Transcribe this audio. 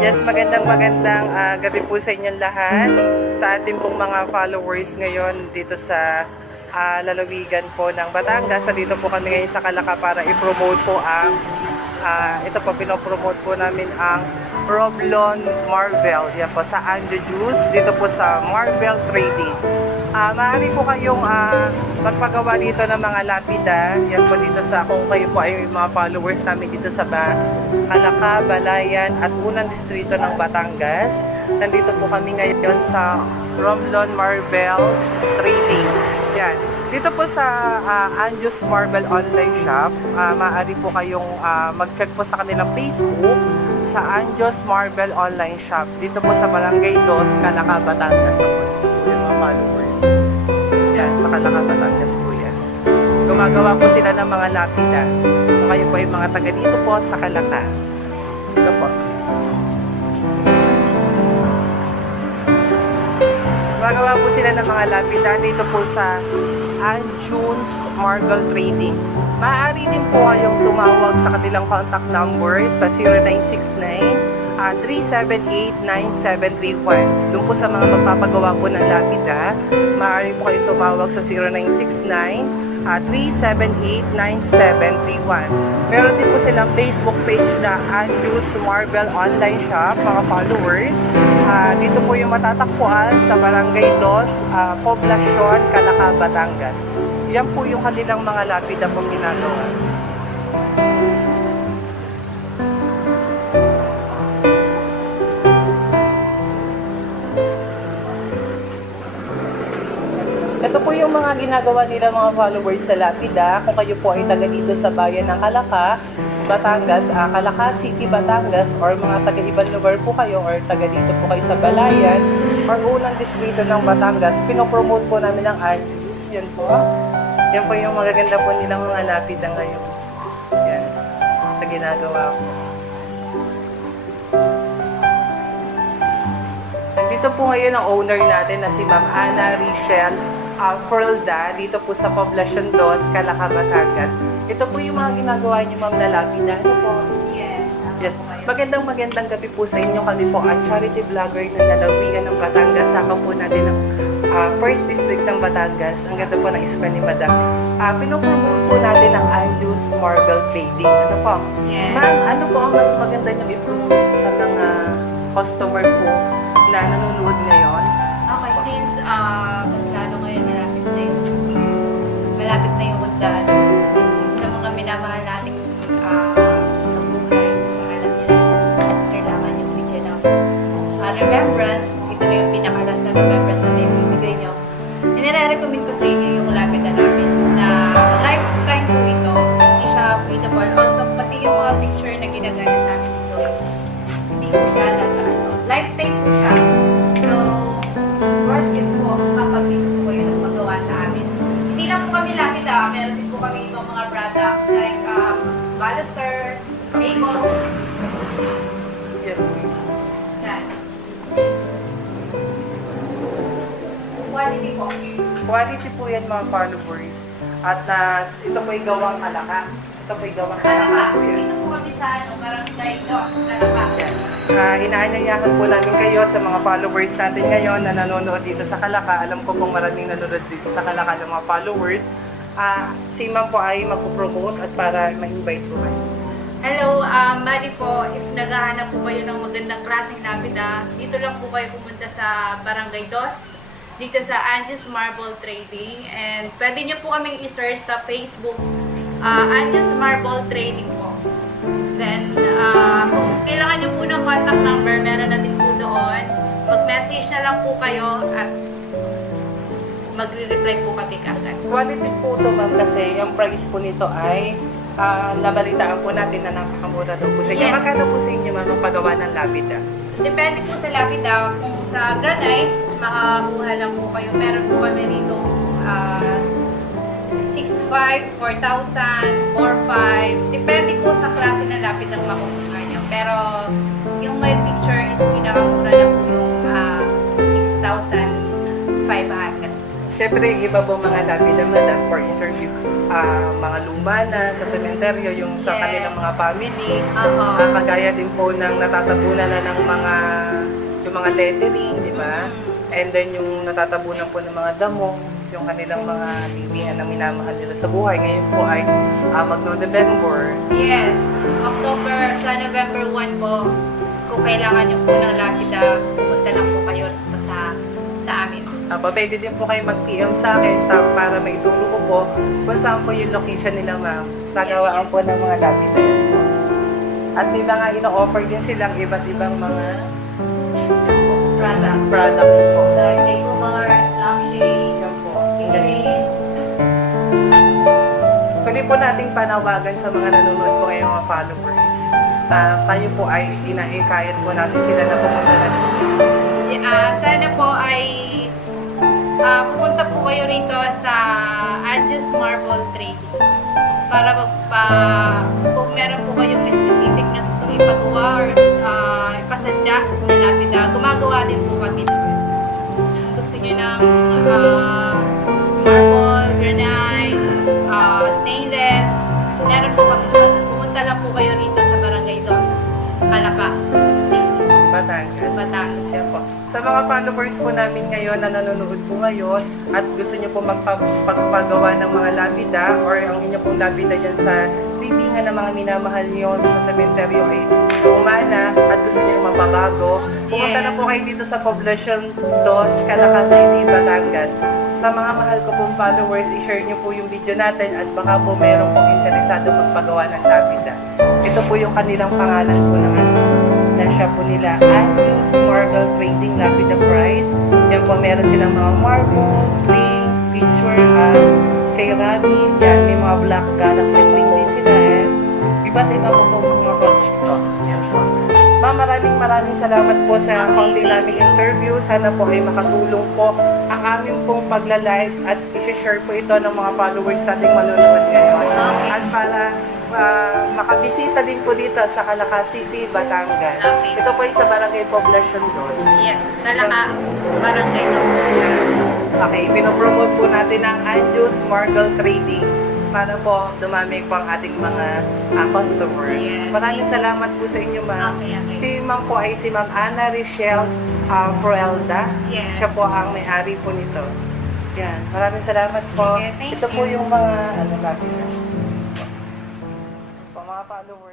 Yes, magandang gabi po sa inyong lahat. Sa ating pong mga followers ngayon dito sa lalawigan po ng Batangas. So, dito po kami ngayon sa Calaca para i-promote po ang ito po, pinopromote po namin ang Romblon Marvel. Yan po, sa Anjo Juice, dito po sa Marvel Trading. Maaari po kayong magpagawa dito ng mga lapida. Yan po dito sa, kung kayo po ay mga followers namin dito sa Calaca, Balayan at unang distrito ng Batangas. Nandito po kami ngayon sa Romblon Marvels Trading. Yan. Dito po sa Anjo's Marble Online Shop, maaari po kayong mag-check po sa kanilang Facebook sa Anjo's Marble Online Shop. Dito po sa Barangay 2, Calaca, Batangas. Yung mga followers. Yan, sa Calaca, Batangas po yan. Gumagawa po sila ng mga lapida. Kung kayo po ay mga taga dito po sa Calaca. Ito po. Gumagawa po sila ng mga lapida dito po sa Anjo's Marble Trading. Maaari din po kayong tumawag sa kanilang contact number sa 0969-378-9731. Doon po sa mga magpapagawa po ng lapida, maaari po kayong tumawag sa 0969-378-9731. Meron din po silang Facebook page na Anjo's Marble Online Shop, mga followers. Dito po yung matatagpuan sa Barangay 2, Poblacion, Calaca, Batangas. Yan po yung kanilang mga lapida pong ginagawa. Ito po yung mga ginagawa nila mga followers sa lapida. Kung kayo po ay taga dito sa bayan ng Calaca, Batangas, Calaca City, Batangas, or mga taga-ibang lugar po kayo, or taga dito po kayo sa Balayan, or unang distrito ng Batangas, pinopromote po namin ang Anjo's. Yan po. Yan po yung magaganda po nilang mga lapida ngayon. Yan. Sa ginagawa ko. Nandito po ngayon ang owner natin na si Ma'am Ana Richelle Furlda, dito po sa Poblacion 2, Calaca, Batangas. Ito po yung mga ginagawa niyo, Ma'am, na lapida. Ano po? Yes. Magandang gabi po sa inyo. Kami po ang charity vlogger ng lalawigan ng Batangas. Saka po natin ang first district ng Batangas. Ang ganda po ng ispan ni Madam. Pinopromote po natin ang Anjo's Marble Trading. Ano po? Yes. Ma'am, ano po ang mas maganda niyong i-promote sa mga customer po na nanonood ngayon? Okay, since mas lalo ngayon malapit na yung undas sa mga minamahal nating sa buhay, alam nila kailangan yung bigyan ng remembrance. Ito na yung pinaka-last na remembrance na may bibigay nyo. Inire-recommend ko sa inyo yung lapida namin na lifetime po ito. Hindi siya breathable. Also, pati yung mga picture na ginagamit namin dito is hindi po siya lifetime po siya. So, worth it po kapag dito po kayo nagpagawa sa amin. Hindi lang po kami lapida. Meron din po kami ibang mga products like baluster, labels. Yan. Yan. Quality po. Quality po yan, mga followers. At ito po yung gawang Calaca. Ito po yung gawang Calaca Calaca. po yan. Dito po kami sa Barangay 2, Calaca. Inaanyayahan po namin kayo sa mga followers natin ngayon na nanonood dito sa Calaca. Alam ko pong maraming nanonood dito sa Calaca ng mga followers. Si Ma'am po ay magpo-promote at para ma-invite po kayo. Hello, bali po, if naghahanap po kayo ng magandang klaseng lapida, dito lang po kayo pumunta sa Barangay 2, dito sa Anjo's Marble Trading. And pwede nyo po kaming i-search sa Facebook, Anjo's Marble Trading po. Then, kung kailangan nyo po ng contact number, meron na din po doon. Mag-message na lang po kayo at magre-reply po kami kagad. Quality po ito, Ma'am, kasi yung price po nito ay nabalitaan po natin na napakamura daw po sa inyo. Yes. Magkano po sa inyo, Ma'am, ang paggawa ng lapida? Depende po sa lapida. Kung sa granite, makakuha lang po kayo. Meron po kami rito 6,500, 4,000, 4,500. Depende po sa klase ng lapid ng makukuha nyo. Pero yung may picture is pinakamura na po yung 6,500. Siyempre, yung iba po mga lapida madam for interview, mga luma na sa sementeryo, yung sa Yes. kanilang mga family, Oo. kagaya din po ng natatabunan na ng yung mga lettering, di ba? And then yung natatabunan po ng mga damo, yung kanilang mga libingan na minamahal nila sa buhay. Ngayon po ay magno-November. Yes, October, sa November 1 po, kung kailangan nyo po ng lapida, pumunta lang po kayo sa amin. Pwede din po kayo mag-PM sa akin para maituro ko po kung saan po yung location nila, ma'am. Sa gawaan po ng mga lapida yun po. At may mga ino-offer din silang iba't ibang mga products po. Like Lego bars, lampshade, Yan po. figurines. Pwede po nating panawagan sa mga nanonood po ngayong mga followers. Tayo po ay inahikayat po natin sila na pumunta na dito. Sana po ay pupunta po kayo rito sa Anjus Marble Trading para kung meron po kayong specific na gustong ipagawa or ipasadya na lapida, gumagawa din po kami. Kung gusto nyo ng marble, granite, stainless, meron po kami. Pumunta lang po kayo rito sa Barangay Dos, Calapa, City, Batangas. Batangas. Yan po. Sa mga followers po namin ngayon na nanonood po ngayon at gusto nyo po magpagawa ng mga lapida or ang inyo pong lapida dyan sa libingan ng mga minamahal nyo sa sementeryo ay lumana at gusto nyo mababago, pumunta na po kayo dito sa Poblacion 2, Calapa City, Batangas. Sa mga mahal ko pong followers, i-share nyo po yung video natin at baka po meron pong interesado magpagawa ng lapida. Ito po yung kanilang pangalan po na shop po nila, Anjus Marble Trading Lapida Price. Yan po, meron silang mga marble, clay, picture, ceramic, yan, may mga black galaxy ring din sila iba't iba po mga produkto. Yan po. Ma'am, maraming salamat po sa konti naming interview. Sana po ay makatulong po ang aming pong pagla-live at i-share po ito ng mga followers nating manonood ngayon. Okay. At para makabisita din po dito sa Calapa City, Batangas. Okay. Ito po ay sa Barangay Poblacion 2. Yes, Calapa, Barangay Dos. Okay, pinopromote po natin ang Anjus Marble Trading para po dumami po ang ating mga customer. Yes. Maraming salamat po sa inyo, ma'am. Okay. Si ma'am po ay si Ma'am Ana Richelle Proelda. Yes. Siya po ang may-ari po nito. Yan. Maraming salamat po. Sige, thank Ito po you. yung mga natin. Po, mga followers.